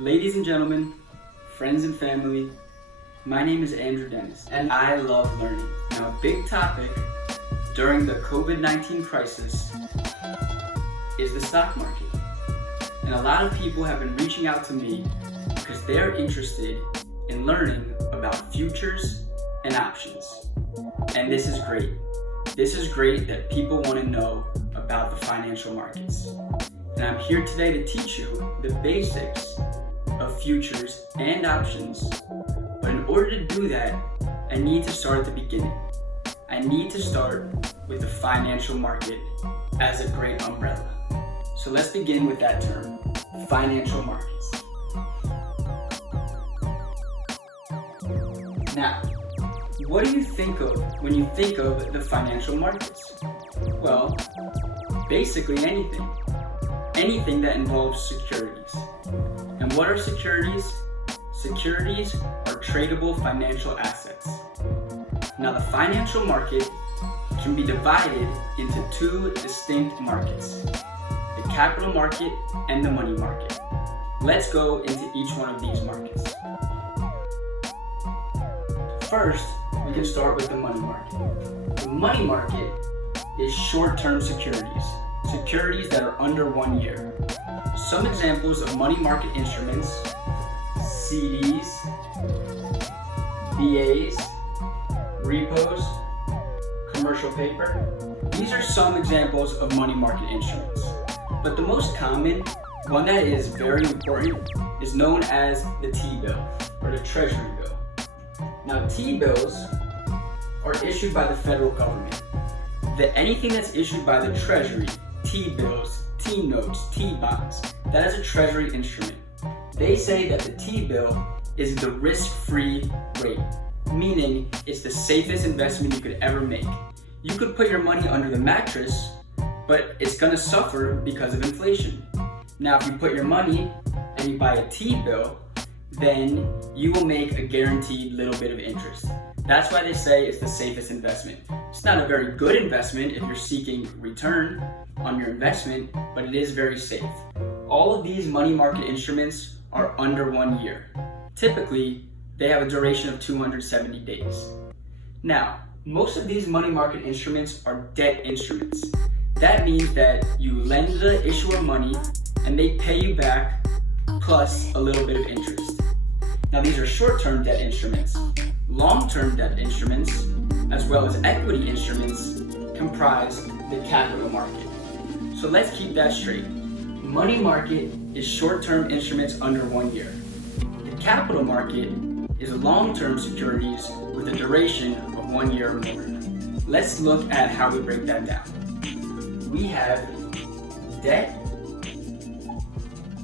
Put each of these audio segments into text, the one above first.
Ladies and gentlemen, friends and family, my name is Andrew Dennis, and I love learning. Now, a big topic during the COVID-19 crisis is the stock market. And a lot of people have been reaching out to me because they're interested in learning about futures and options. And this is great. This is great that people want to know about the financial markets. And I'm here today to teach you the basics of futures and options. But in order to do that, I need to start at the beginning. I need to start with the financial market as a great umbrella. So let's begin with that term, financial markets. Now, what do you think of when you think of the financial markets? Well, basically anything. Anything that involves securities. And what are securities? Securities are tradable financial assets. Now, the financial market can be divided into two distinct markets, the capital market and the money market. Let's go into each one of these markets. First, we can start with the money market. The money market is short-term securities, securities that are under 1 year. Some examples of money market instruments: CDs, BAs, repos, commercial paper. These are some examples of money market instruments. But the most common, one that is very important, is known as the T-bill or the Treasury bill. Now, T-bills are issued by the federal government. Anything that's issued by the Treasury, T-bills, T-notes, T-bonds, that is a Treasury instrument. They say that the T-bill is the risk-free rate, meaning it's the safest investment you could ever make. You could put your money under the mattress, but it's going to suffer because of inflation. Now, if you put your money and you buy a T-bill, then you will make a guaranteed little bit of interest. That's why they say it's the safest investment. It's not a very good investment if you're seeking return on your investment, but it is very safe. All of these money market instruments are under 1 year. Typically, they have a duration of 270 days. Now, most of these money market instruments are debt instruments. That means that you lend the issuer money and they pay you back plus a little bit of interest. Now, these are short-term debt instruments. Long-term debt instruments, as well as equity instruments, comprise the capital market. So let's keep that straight. Money market is short-term instruments under 1 year. The capital market is long-term securities with a duration of 1 year or more. Let's look at how we break that down. We have debt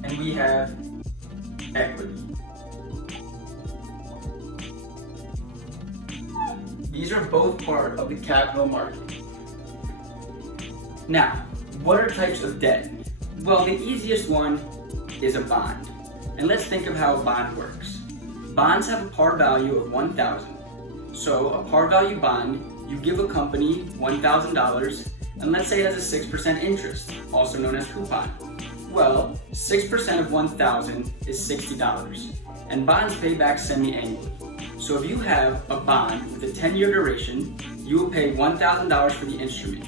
and we have equity. These are both part of the capital market. Now, what are types of debt? Well, the easiest one is a bond. And let's think of how a bond works. Bonds have a par value of $1,000. So a par value bond, you give a company $1,000, and let's say it has a 6% interest, also known as coupon. Well, 6% of $1,000 is $60, and bonds pay back semi-annually. So if you have a bond with a 10-year duration, you will pay $1,000 for the instrument.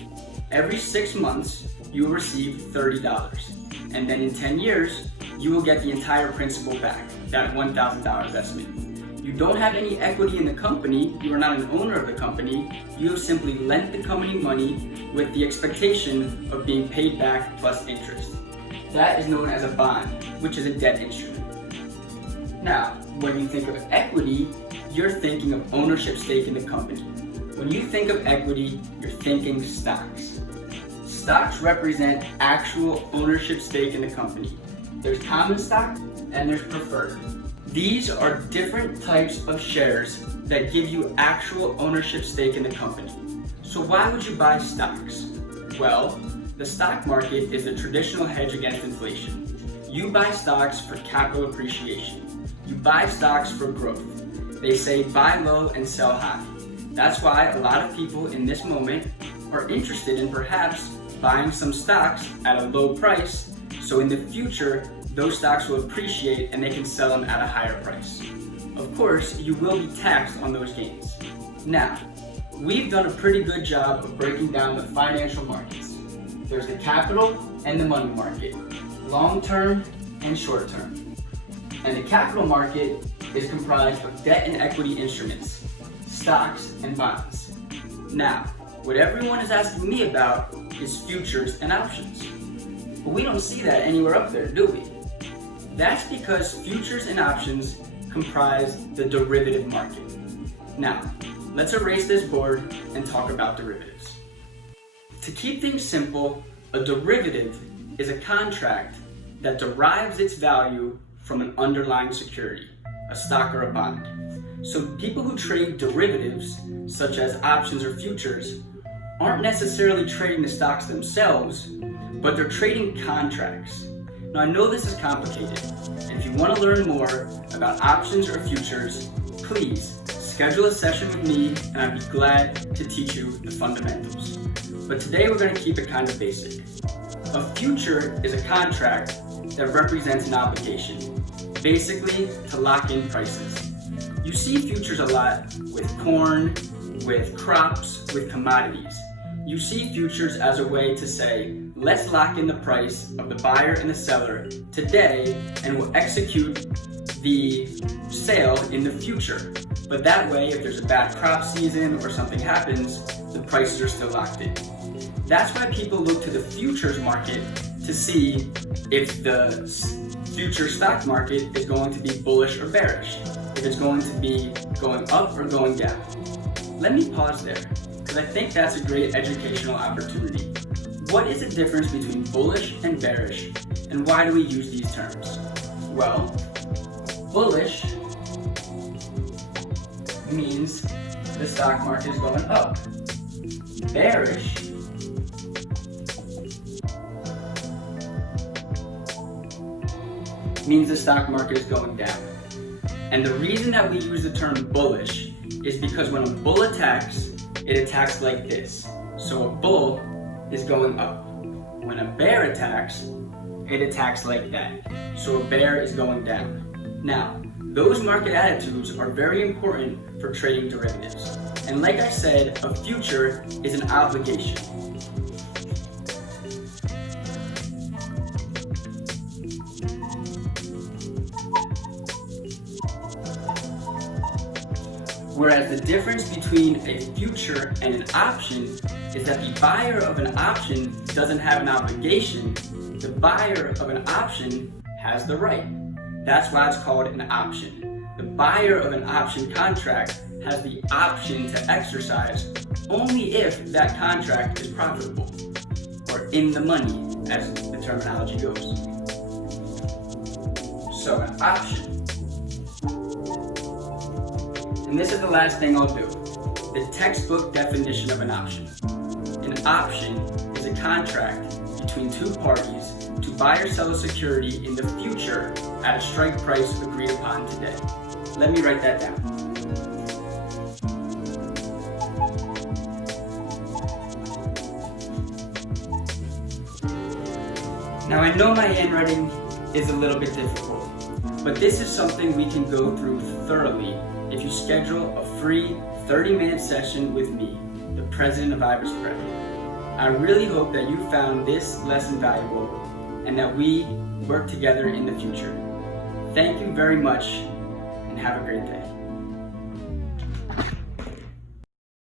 Every 6 months, you will receive $30. And then in 10 years, you will get the entire principal back, that $1,000 investment. You don't have any equity in the company, you are not an owner of the company, you have simply lent the company money with the expectation of being paid back plus interest. That is known as a bond, which is a debt instrument. Now, when you think of equity, you're thinking of ownership stake in the company. When you think of equity, you're thinking stocks. Stocks represent actual ownership stake in the company. There's common stock and there's preferred. These are different types of shares that give you actual ownership stake in the company. So why would you buy stocks? Well, the stock market is a traditional hedge against inflation. You buy stocks for capital appreciation. You buy stocks for growth. They say buy low and sell high. That's why a lot of people in this moment are interested in perhaps buying some stocks at a low price, so in the future those stocks will appreciate and they can sell them at a higher price. Of course, you will be taxed on those gains. Now, we've done a pretty good job of breaking down the financial markets. There's the capital and the money market, long-term and short-term. And the capital market is comprised of debt and equity instruments, stocks and bonds. Now, what everyone is asking me about is futures and options. But we don't see that anywhere up there, do we? That's because futures and options comprise the derivative market. Now, let's erase this board and talk about derivatives. To keep things simple, a derivative is a contract that derives its value from an underlying security, a stock or a bond. So people who trade derivatives, such as options or futures, aren't necessarily trading the stocks themselves, but they're trading contracts. Now I know this is complicated, and if you want to learn more about options or futures, please schedule a session with me and I'd be glad to teach you the fundamentals. But today we're going to keep it kind of basic. A future is a contract that represents an obligation, basically to lock in prices. You see futures a lot with corn, with crops, with commodities. You see futures as a way to say, let's lock in the price of the buyer and the seller today and we'll execute the sale in the future. But that way, if there's a bad crop season or something happens, the prices are still locked in. That's why people look to the futures market to see if the future stock market is going to be bullish or bearish, if it's going to be going up or going down. Let me pause there, because I think that's a great educational opportunity. What is the difference between bullish and bearish, and why do we use these terms? Well, bullish means the stock market is going up. Bearish means the stock market is going down. And the reason that we use the term bullish is because when a bull attacks, it attacks like this. So a bull is going up. When a bear attacks, it attacks like that. So a bear is going down. Now, those market attitudes are very important for trading derivatives. And like I said, a future is an obligation. Whereas the difference between a future and an option is that the buyer of an option doesn't have an obligation, the buyer of an option has the right. That's why it's called an option. The buyer of an option contract has the option to exercise only if that contract is profitable, or in the money, as the terminology goes. So an option. And this is the last thing I'll do. The textbook definition of an option. An option is a contract between two parties to buy or sell a security in the future at a strike price agreed upon today. Let me write that down. Now I know my handwriting is a little bit difficult, but this is something we can go through thoroughly if you schedule a free 30-minute session with me, the president of Ibis Prep. I really hope that you found this lesson valuable and that we work together in the future. Thank you very much and have a great day.